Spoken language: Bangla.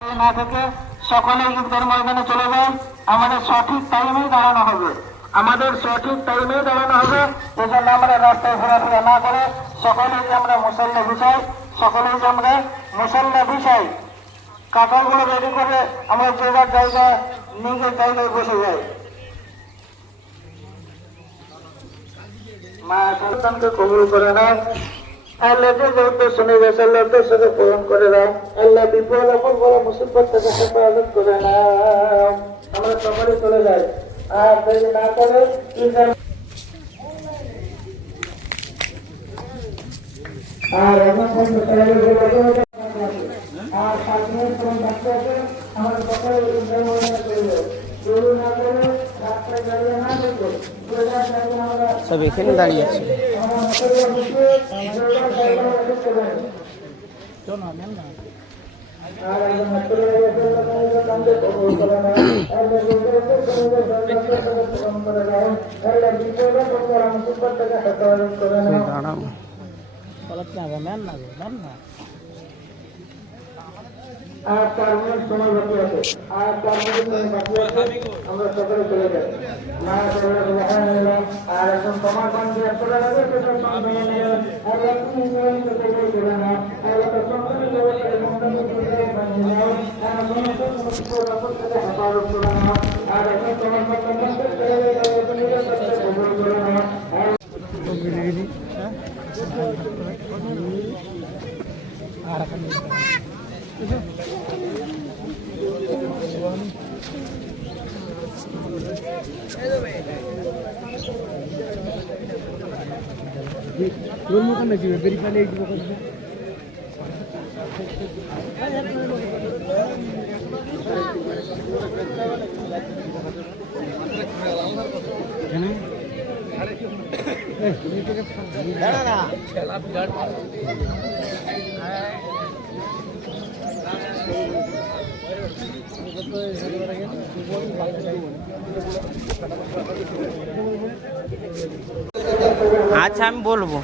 না থেকে সকলে ঈদগার ময়দানে চলে যায়। আমাদের সঠিক টাইমেই দাঁড়ানো হবে, আমাদের সঠিক টাইমেই দাঁড়ানো হবে। এই জন্য আমরা রাস্তায় ঘোরাফেরা না করে সকলেই যে আমরা মুসল্লা বিছাই, সকলেই যে আমরা মুসল্লা বিছাই, কাপড়গুলো রেডি করে আমরা যে যার জায়গায় নিজের জায়গায় বসে যাই। মা সন্তানকে কবুল করে না, আল্লাহ যে যত শুনে গেছে আল্লাহ তোর সাথে পূরণ করে দাও। আল্লাহ বিপদ আপদ বড় মুসিবত থেকে হেফাজত করে না। আমরা সকলে চলে যাই, আর দেরি না করে আর এখন আর 5 মিনিট সময় বাকি আছে। আমাদের সকলে না করে রাস্তায় দাঁড়িয়ে না দেখো সব এখানে দাঁড়িয়ে আছে। আর 4 মিনিট সময় বাকি আছে, আর 4 মিনিট সময় বাকি আছে। আমরা সকলে চলে যাই। আর এখন তোমার বান্ধব চলে যাবে, আচ্ছা আমি বলবো।